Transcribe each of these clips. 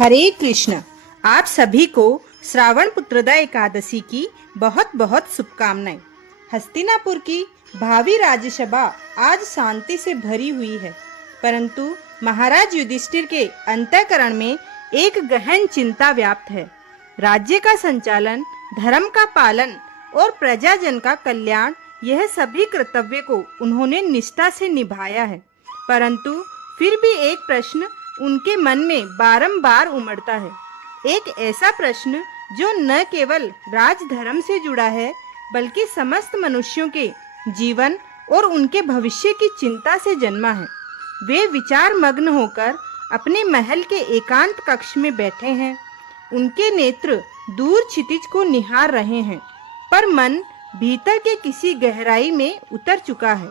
हरे कृष्ण। आप सभी को श्रावण पुत्रदा एकादशी की बहुत बहुत शुभकामनाएं। हस्तिनापुर की भावी राज्यसभा आज शांति से भरी हुई है, परंतु महाराज युधिष्ठिर के अंतःकरण में एक गहन चिंता व्याप्त है। राज्य का संचालन, धर्म का पालन और प्रजाजन का कल्याण, यह सभी कर्तव्य को उन्होंने निष्ठा से निभाया है, परंतु फिर भी एक प्रश्न उनके मन में बारंबार उमड़ता है। एक ऐसा प्रश्न जो न केवल राजधर्म से जुड़ा है, बल्कि समस्त मनुष्यों के जीवन और उनके भविष्य की चिंता से जन्मा है। वे विचार मग्न होकर अपने महल के एकांत कक्ष में बैठे हैं। उनके नेत्र दूर क्षितिज को निहार रहे हैं, पर मन भीतर के किसी गहराई में उतर चुका है।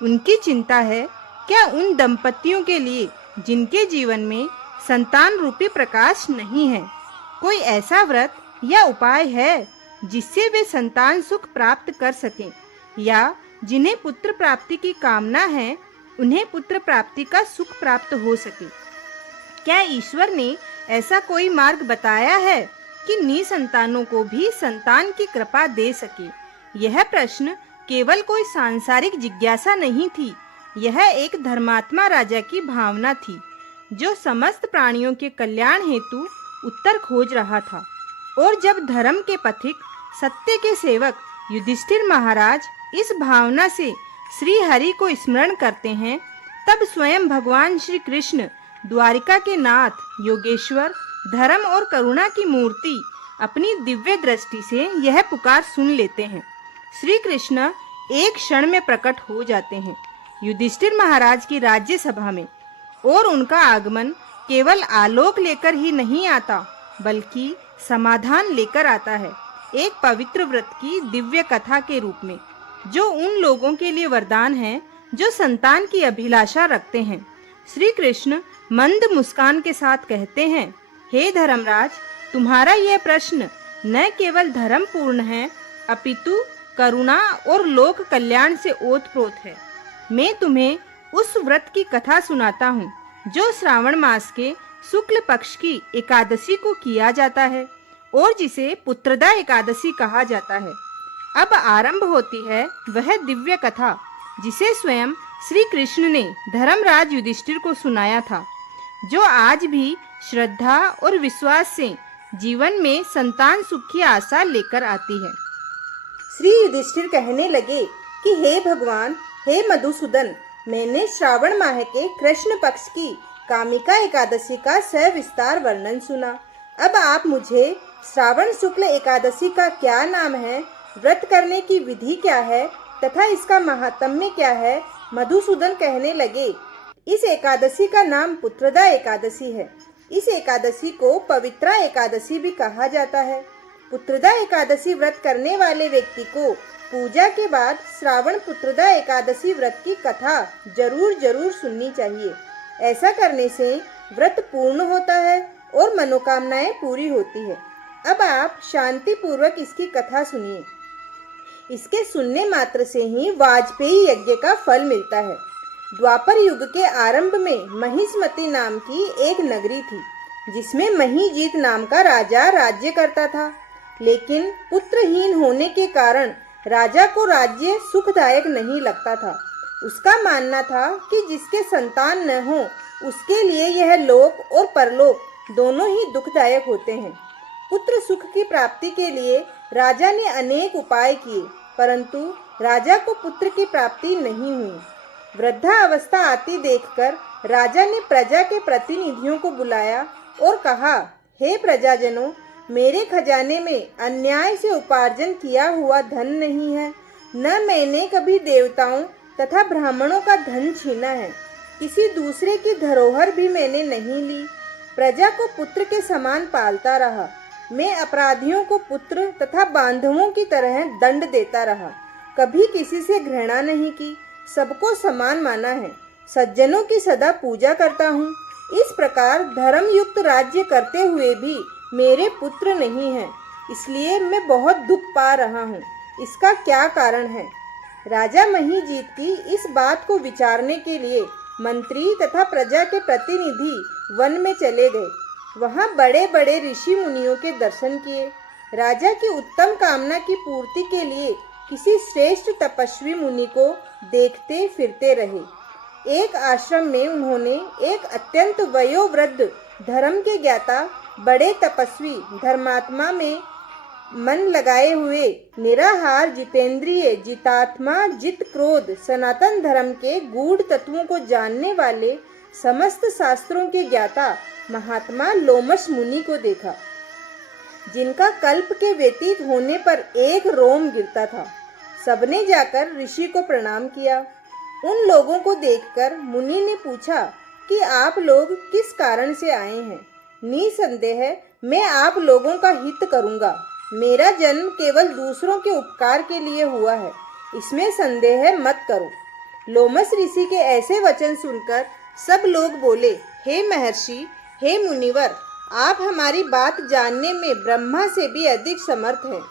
उनकी चिंता है, क्या उन दंपतियों के लिए जिनके जीवन में संतान रूपी प्रकाश नहीं है, कोई ऐसा व्रत या उपाय है जिससे वे संतान सुख प्राप्त कर सकें, या जिन्हें पुत्र प्राप्ति की कामना है उन्हें पुत्र प्राप्ति का सुख प्राप्त हो सके। क्या ईश्वर ने ऐसा कोई मार्ग बताया है कि निसंतानों को भी संतान की कृपा दे सके? यह प्रश्न केवल कोई सांसारिक जिज्ञासा नहीं थी, यह एक धर्मात्मा राजा की भावना थी, जो समस्त प्राणियों के कल्याण हेतु उत्तर खोज रहा था। और जब धर्म के पथिक, सत्य के सेवक युधिष्ठिर महाराज इस भावना से श्री हरि को स्मरण करते हैं, तब स्वयं भगवान श्री कृष्ण, द्वारिका के नाथ, योगेश्वर, धर्म और करुणा की मूर्ति, अपनी दिव्य दृष्टि से यह पुकार सुन लेते हैं। श्री कृष्ण एक क्षण में प्रकट हो जाते हैं युधिष्ठिर महाराज की राज्यसभा में, और उनका आगमन केवल आलोक लेकर ही नहीं आता, बल्कि समाधान लेकर आता है, एक पवित्र व्रत की दिव्य कथा के रूप में, जो उन लोगों के लिए वरदान है जो संतान की अभिलाषा रखते हैं। श्री कृष्ण मंद मुस्कान के साथ कहते हैं, हे धर्मराज, तुम्हारा यह प्रश्न न केवल धर्मपूर्ण है, अपितु करुणा और लोक कल्याण से ओतप्रोत है। मैं तुम्हें उस व्रत की कथा सुनाता हूँ जो श्रावण मास के शुक्ल पक्ष की एकादशी को किया जाता है और जिसे पुत्रदा एकादशी कहा जाता है। अब आरंभ होती है वह दिव्य कथा जिसे स्वयं श्री कृष्ण ने धर्मराज युधिष्ठिर को सुनाया था, जो आज भी श्रद्धा और विश्वास से जीवन में संतान सुख की आशा लेकर आती है। श्री युधिष्ठिर कहने लगे कि हे भगवान, हे मधुसूदन, मैंने श्रावण माह के कृष्ण पक्ष की कामिका एकादशी का सविस्तार वर्णन सुना। अब आप मुझे श्रावण शुक्ल एकादशी का क्या नाम है, व्रत करने की विधि क्या है तथा इसका महात्म्य क्या है, मधुसूदन कहने लगे। इस एकादशी का नाम पुत्रदा एकादशी है। इस एकादशी को पवित्रा एकादशी भी कहा जाता है। पुत्रदा एकादशी व्रत करने वाले व्यक्ति को पूजा के बाद श्रावण पुत्रदा एकादशी व्रत की कथा जरूर सुननी चाहिए। ऐसा करने से व्रत पूर्ण होता है और मनोकामनाएं पूरी होती है। अब आप शांति पूर्वक इसकी कथा सुनिए। इसके सुनने मात्र से ही वाजपेयी यज्ञ का फल मिलता है। द्वापर युग के आरंभ में महिष्मति नाम की एक नगरी थी, जिसमें महीजीत नाम का राजा राज्य करता था। लेकिन पुत्रहीन होने के कारण राजा को राज्य सुखदायक नहीं लगता था। उसका मानना था कि जिसके संतान न हो उसके लिए यह लोक और परलोक दोनों ही दुखदायक होते हैं। पुत्र सुख की प्राप्ति के लिए राजा ने अनेक उपाय किए, परंतु राजा को पुत्र की प्राप्ति नहीं हुई। वृद्धा अवस्था आती देखकर राजा ने प्रजा के प्रतिनिधियों को बुलाया और कहा, हे प्रजाजनों, मेरे खजाने में अन्याय से उपार्जन किया हुआ धन नहीं है, न मैंने कभी देवताओं तथा ब्राह्मणों का धन छीना है। किसी दूसरे की धरोहर भी मैंने नहीं ली। प्रजा को पुत्र के समान पालता रहा। मैं अपराधियों को पुत्र तथा बांधवों की तरह दंड देता रहा। कभी किसी से घृणा नहीं की, सबको समान माना है। सज्जनों की सदा पूजा करता हूँ। इस प्रकार धर्मयुक्त राज्य करते हुए भी मेरे पुत्र नहीं हैं, इसलिए मैं बहुत दुख पा रहा हूँ। इसका क्या कारण है? राजा महीजीत की इस बात को विचारने के लिए मंत्री तथा प्रजा के प्रतिनिधि वन में चले गए। वहाँ बड़े बड़े ऋषि मुनियों के दर्शन किए। राजा की उत्तम कामना की पूर्ति के लिए किसी श्रेष्ठ तपस्वी मुनि को देखते फिरते रहे। एक आश्रम में उन्होंने एक अत्यंत वयोवृद्ध, धर्म के ज्ञाता, बड़े तपस्वी, धर्मात्मा में मन लगाए हुए, निराहार, जितेंद्रिय, जितात्मा, जित क्रोध, सनातन धर्म के गूढ़ तत्वों को जानने वाले, समस्त शास्त्रों के ज्ञाता महात्मा लोमश मुनि को देखा, जिनका कल्प के व्यतीत होने पर एक रोम गिरता था। सबने जाकर ऋषि को प्रणाम किया। उन लोगों को देखकर मुनि ने पूछा कि आप लोग किस कारण से आए हैं। निसंदेह मैं आप लोगों का हित करूंगा। मेरा जन्म केवल दूसरों के उपकार के लिए हुआ है, इसमें संदेह मत करो। लोमश ऋषि के ऐसे वचन सुनकर सब लोग बोले, हे महर्षि, हे मुनिवर, आप हमारी बात जानने में ब्रह्मा से भी अधिक समर्थ हैं,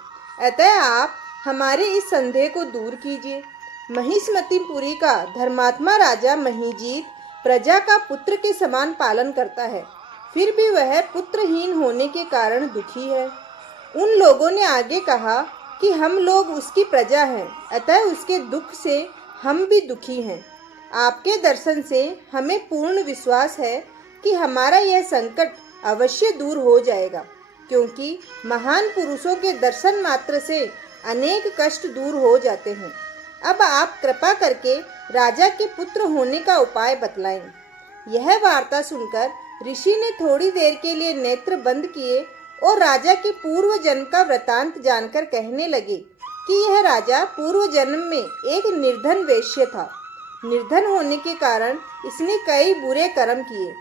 अतः आप हमारे इस संदेह को दूर कीजिए। महिष्मतिपुरी का धर्मात्मा राजा महिजीत प्रजा का पुत्र के समान पालन करता है, फिर भी वह पुत्रहीन होने के कारण दुखी है। उन लोगों ने आगे कहा कि हम लोग उसकी प्रजा हैं, अतः उसके दुख से हम भी दुखी हैं। आपके दर्शन से हमें पूर्ण विश्वास है कि हमारा यह संकट अवश्य दूर हो जाएगा, क्योंकि महान पुरुषों के दर्शन मात्र से अनेक कष्ट दूर हो जाते हैं। अब आप कृपा करके राजा के पुत्र होने का उपाय बतलाएं। यह वार्ता सुनकर ऋषि ने थोड़ी देर के लिए नेत्र बंद किए और राजा के पूर्व जन्म का वृतांत जानकर कहने लगे कि यह राजा पूर्व जन्म में एक निर्धन वेश्य था। निर्धन होने के कारण इसने कई बुरे कर्म किए।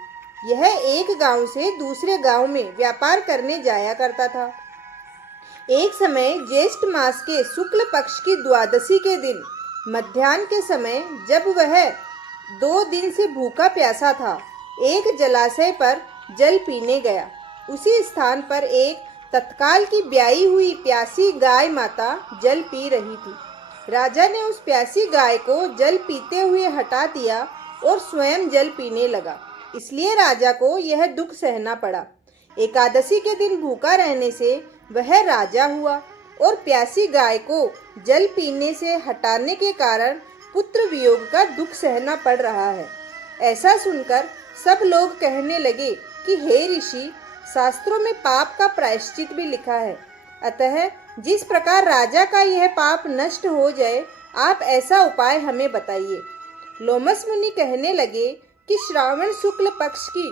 यह एक गांव से दूसरे गांव में व्यापार करने जाया करता था। एक समय ज्येष्ठ मास के शुक्ल पक्ष की द्वादशी के दिन मध्याह्न के समय, जब वह 2 दिन से भूखा प्यासा था, एक जलाशय पर जल पीने गया। उसी स्थान पर एक तत्काल की ब्याई हुई प्यासी गाय माता जल पी रही थी। राजा ने उस प्यासी गाय को जल पीते हुए हटा दिया और स्वयं जल पीने लगा, इसलिए राजा को यह दुख सहना पड़ा। एकादशी के दिन भूखा रहने से वह राजा हुआ और प्यासी गाय को जल पीने से हटाने के कारण पुत्र वियोग का दुख सहना पड़ रहा है। ऐसा सुनकर सब लोग कहने लगे कि हे ऋषि, शास्त्रों में पाप का प्रायश्चित भी लिखा है, अतः जिस प्रकार राजा का यह पाप नष्ट हो जाए, आप ऐसा उपाय हमें बताइए। लोमश मुनि कहने लगे कि श्रावण शुक्ल पक्ष की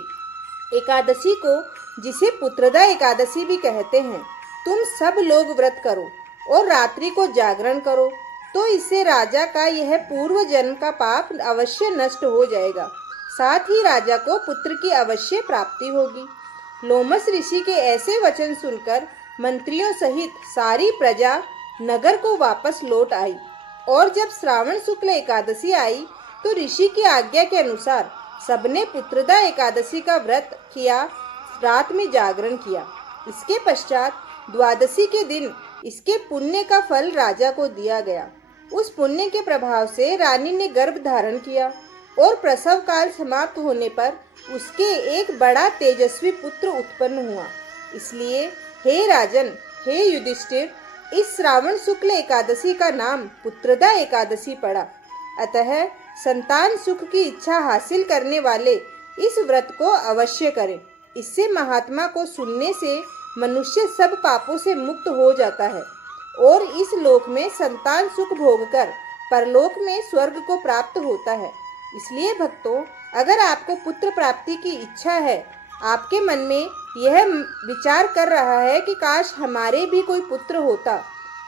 एकादशी को, जिसे पुत्रदा एकादशी भी कहते हैं, तुम सब लोग व्रत करो और रात्रि को जागरण करो, तो इससे राजा का यह पूर्व जन्म का पाप अवश्य नष्ट हो जाएगा, साथ ही राजा को पुत्र की अवश्य प्राप्ति होगी। लोमश ऋषि के ऐसे वचन सुनकर मंत्रियों सहित सारी प्रजा नगर को वापस लौट आई और जब श्रावण शुक्ल एकादशी आई तो ऋषि की आज्ञा के अनुसार सबने पुत्रदा एकादशी का व्रत किया, रात में जागरण किया। इसके पश्चात द्वादशी के दिन इसके पुण्य का फल राजा को दिया गया। उस पुण्य के प्रभाव से रानी ने गर्भ धारण किया और प्रसव काल समाप्त होने पर उसके एक बड़ा तेजस्वी पुत्र उत्पन्न हुआ। इसलिए हे राजन, हे युधिष्ठिर, इस श्रावण शुक्ल एकादशी का नाम पुत्रदा एकादशी पड़ा। अतः संतान सुख की इच्छा हासिल करने वाले इस व्रत को अवश्य करें। इससे महात्मा को सुनने से मनुष्य सब पापों से मुक्त हो जाता है और इस लोक में संतान सुख भोगकर परलोक में स्वर्ग को प्राप्त होता है। इसलिए भक्तों, अगर आपको पुत्र प्राप्ति की इच्छा है, आपके मन में यह विचार कर रहा है कि काश हमारे भी कोई पुत्र होता,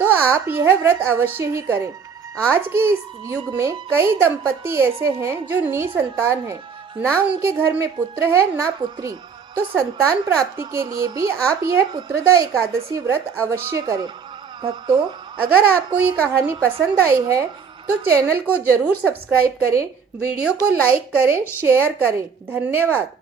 तो आप यह व्रत अवश्य ही करें। आज के इस युग में कई दंपति ऐसे हैं जो निसंतान हैं, ना उनके घर में पुत्र है ना पुत्री, तो संतान प्राप्ति के लिए भी आप यह पुत्रदा एकादशी व्रत अवश्य करें। भक्तों, अगर आपको ये कहानी पसंद आई है तो चैनल को जरूर सब्सक्राइब करें, वीडियो को लाइक करें, शेयर करें। धन्यवाद।